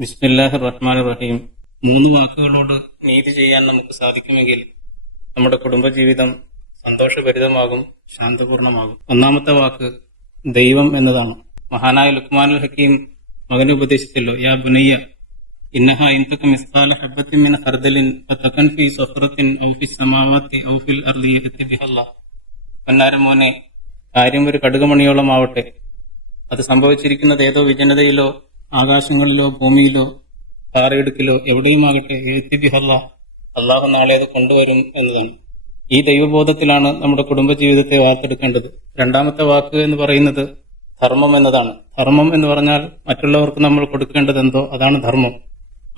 ബിസ്മില്ലാഹിർ റഹ്മാനിർ റഹീം. 3 വാക്കുകളോട് നീതി ചെയ്യാൻ നമുക്ക് സാധിക്കുമെങ്കിൽ നമ്മുടെ കുടുംബജീവിതം സന്തോഷഭരിതമാകും, ശാന്തപൂർണമാകും. ഒന്നാമത്തെ വാക്ക് ദൈവം എന്നതാണ്. മഹാനായ ലുഖ്മാനുൽ ഹക്കീം മകനെ ഉപദേശിച്ചല്ലോ, യാ ബുനയ്യ ഇന്നഹ ഇൻതക മിസ്കാല ഹബ്ബത്തിൻ മിൻ ഖർദലിൻ ഫതകൻ ഫീ സഫറത്തിൻ ഔ ഫിസ് സമാവാതി ഔ ഫിൽ അർളി യഅതി ബിഹല്ലാഹ്. പൊന്നാര മോനെ, കാര്യം ഒരു കടുകുമണിയോളം ആവട്ടെ, അത് സംഭവിച്ചിരിക്കുന്നത് ഏതോ വിജനതയിലോ ആകാശങ്ങളിലോ ഭൂമിയിലോ പാറയിടുക്കിലോ എവിടെയുമാകട്ടെ, അള്ളാഹു നാളെ അത് കൊണ്ടുവരും എന്നതാണ്. ഈ ദൈവബോധത്തിലാണ് നമ്മുടെ കുടുംബജീവിതത്തെ വാർത്തെടുക്കേണ്ടത്. രണ്ടാമത്തെ വാക്ക് എന്ന് പറയുന്നത് ധർമ്മം എന്നതാണ്. ധർമ്മം എന്ന് പറഞ്ഞാൽ മറ്റുള്ളവർക്ക് നമ്മൾ കൊടുക്കേണ്ടതെന്തോ അതാണ് ധർമ്മം.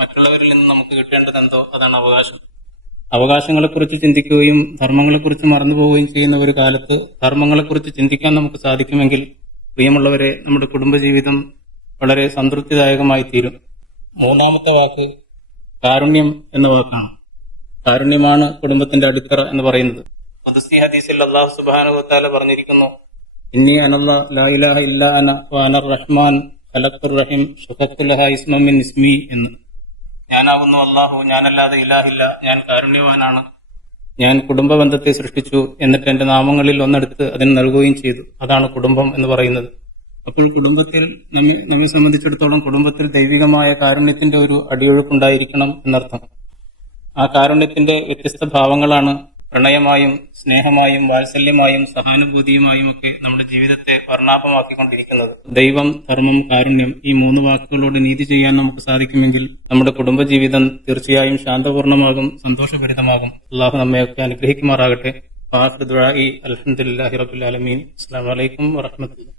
മറ്റുള്ളവരിൽ നിന്ന് നമുക്ക് കിട്ടേണ്ടതെന്തോ അതാണ് അവകാശം. അവകാശങ്ങളെക്കുറിച്ച് ചിന്തിക്കുകയും ധർമ്മങ്ങളെക്കുറിച്ച് മറന്നുപോവുകയും ചെയ്യുന്ന ഒരു കാലത്ത് ധർമ്മങ്ങളെക്കുറിച്ച് ചിന്തിക്കാൻ നമുക്ക് സാധിക്കുമെങ്കിൽ, പ്രിയമുള്ളവരെ, നമ്മുടെ കുടുംബജീവിതം വളരെ സംതൃപ്തിദായകമായി തീരും. മൂന്നാമത്തെ വാക്ക് കാരുണ്യം എന്ന വാക്കാണ്. കാരുണ്യമാണ് കുടുംബത്തിന്റെ അടിത്തറ എന്ന് പറയുന്നത്. ഖുദ്സി ഹദീസിൽ അല്ലാഹു സുബ്ഹാനഹു വ തആല പറഞ്ഞിരിക്കുന്നു, ഇന്നി അനല്ലാ ലാ ഇലാഹ ഇല്ലാ അന വഅനർ റഹ്മാൻ ഖലഖ്തുർ റഹീം ശഖഖ്തു ലഹാ ഇസ്മൻ മിൻ ഇസ്മി എന്ന്. ഞാനാകുന്നു അല്ലാഹു, ഞാനല്ലാതെ ഇലാഹില്ല, ഞാൻ കാരുണ്യവാനാണ്, ഞാൻ കുടുംബബന്ധത്തെ സൃഷ്ടിച്ചു, എന്നിട്ട് എന്റെ നാമങ്ങളിൽ ഒന്നെടുത്ത് അതിന് നൽകുകയും ചെയ്തു. അതാണ് കുടുംബം എന്ന് പറയുന്നത്. അപ്പോൾ കുടുംബത്തിൽ നമ്മെ സംബന്ധിച്ചിടത്തോളം കുടുംബത്തിൽ ദൈവികമായ കാരുണ്യത്തിന്റെ ഒരു അടിയൊഴുക്കുണ്ടായിരിക്കണം എന്നർത്ഥം. ആ കാരുണ്യത്തിന്റെ വ്യത്യസ്ത ഭാവങ്ങളാണ് പ്രണയമായും സ്നേഹമായും വാത്സല്യമായും സഹാനുഭൂതിയുമായും ഒക്കെ നമ്മുടെ ജീവിതത്തെ വർണ്ണാഭമാക്കിക്കൊണ്ടിരിക്കുന്നത്. ദൈവം, ധർമ്മം, കാരുണ്യം, ഈ 3 വാക്കുകളോട് നീതി ചെയ്യാൻ നമുക്ക് സാധിക്കുമെങ്കിൽ നമ്മുടെ കുടുംബജീവിതം തീർച്ചയായും ശാന്തപൂർണമാകും, സന്തോഷഭരിതമാകും. അള്ളാഹു നമ്മയൊക്കെ അനുഗ്രഹിക്കുമാറാകട്ടെ. അൽഹംദുലില്ലാഹി റബ്ബിൽ ആലമീൻ. അസ്സലാമു അലൈക്കും വറഹ്മത്തുള്ളാഹി.